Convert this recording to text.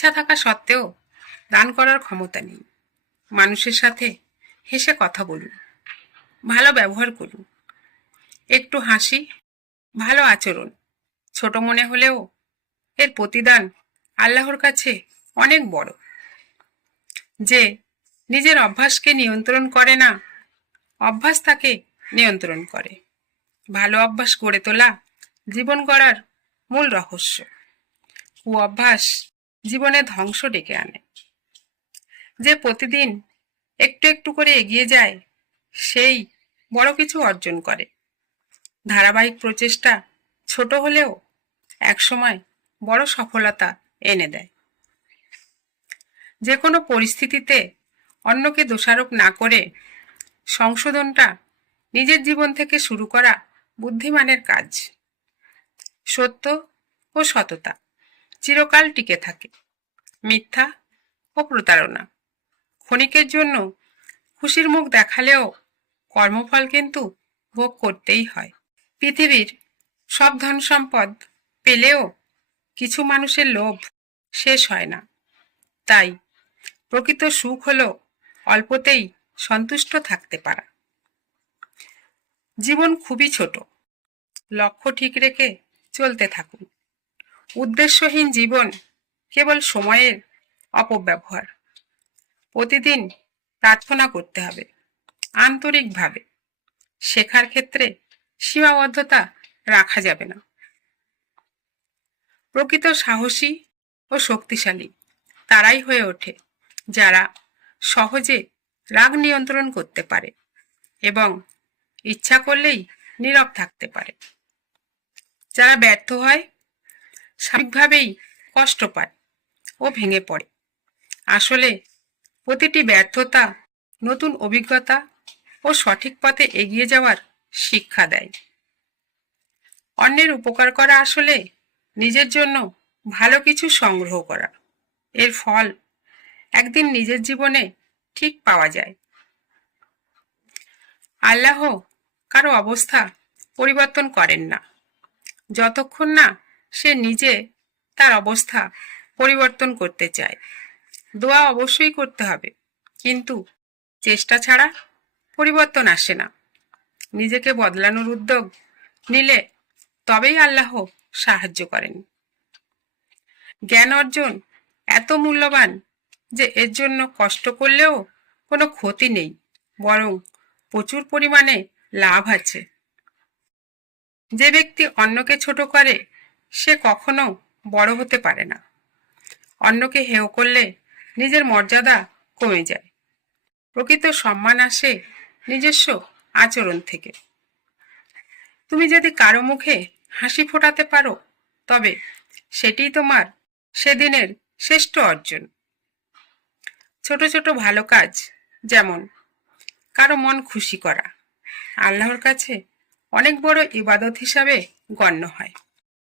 ইচ্ছা থাকা সত্ত্বেও দান করার ক্ষমতা নেই। মানুষের সাথে হেসে কথা বলুন, ভালো ব্যবহার করুন, একটু হাসি, ভালো আচরণ ছোট মনে হলেও এর প্রতিদান আল্লাহর কাছে অনেক বড়। যে নিজের অভ্যাসকে নিয়ন্ত্রণ করে না, অভ্যাস তাকে নিয়ন্ত্রণ করে। ভালো অভ্যাস গড়ে তোলা জীবন গড়ার মূল রহস্য। কুঅভ্যাস জীবনে ধ্বংস ডেকে আনে। যে প্রতিদিন একটু একটু করে এগিয়ে যায়, সেই বড় কিছু অর্জন করে। ধারাবাহিক প্রচেষ্টা ছোট হলেও একসময় বড় সফলতা এনে দেয়। যে কোনো পরিস্থিতিতে অন্যকে দোষারোপ না করে সংশোধনটা নিজের জীবন থেকে শুরু করা বুদ্ধিমানের কাজ। সত্য ও সততা চিরকাল টিকে থাকে। মিথ্যা ও প্রতারণা ক্ষণিকের জন্য খুশির মুখ দেখালেও কর্মফল কিন্তু ভোগ করতেই হয়। পৃথিবীর সব ধন সম্পদ পেলেও কিছু মানুষের লোভ শেষ হয় না। তাই প্রকৃত সুখ হলো অল্পতেই সন্তুষ্ট থাকতে পারা। জীবন খুবই ছোট, লক্ষ্য ঠিক রেখে চলতে থাকুন। উদ্দেশ্যহীন জীবন কেবল সময়ের অপব্যবহার। প্রতিদিন প্রার্থনা করতে হবে আন্তরিকভাবে। শেখার ক্ষেত্রে সীমাবদ্ধতা রাখা যাবে না। প্রকৃত সাহসী ও শক্তিশালী তারাই হয়ে ওঠে যারা সহজে রাগ নিয়ন্ত্রণ করতে পারে এবং ইচ্ছা করলেই নীরব থাকতে পারে। যারা ব্যর্থ হয় স্বাভাবিকভাবেই কষ্ট পায় ও ভেঙে পড়ে। আসলে প্রতিটি ব্যর্থতা নতুন অভিজ্ঞতা ও সঠিক পথে এগিয়ে যাওয়ার শিক্ষা দেয়। অন্যের উপকার করা আসলে নিজের জন্য ভালো কিছু সংগ্রহ করা। এর ফল একদিন নিজের জীবনে ঠিক পাওয়া যায়। আল্লাহ কারো অবস্থা পরিবর্তন করেন না যতক্ষণ না সে নিজে তার অবস্থা পরিবর্তন করতে চায়। দোয়া অবশ্যই করতে হবে, কিন্তু চেষ্টা ছাড়া পরিবর্তন আসে না। নিজেকে বদলানোর উদ্যোগ নিলে তবেই আল্লাহ সাহায্য করেন। জ্ঞান অর্জন এত মূল্যবান যে এর জন্য কষ্ট করলেও কোনো ক্ষতি নেই, বরং প্রচুর পরিমাণে লাভ আছে। যে ব্যক্তি অন্যকে ছোট করে সে কখনো বড় হতে পারে না। অন্যকে হেয় করলে নিজের মর্যাদা কমে যায়। প্রকৃত সম্মান আসে নিজস্ব আচরণ থেকে। তুমি যদি কারো মুখে হাসি ফোটাতে পারো, তবে সেটিই তোমার সেদিনের শ্রেষ্ঠ অর্জন। ছোট ছোট ভালো কাজ, যেমন কারো মন খুশি করা, আল্লাহর কাছে অনেক বড় ইবাদত হিসাবে গণ্য হয়।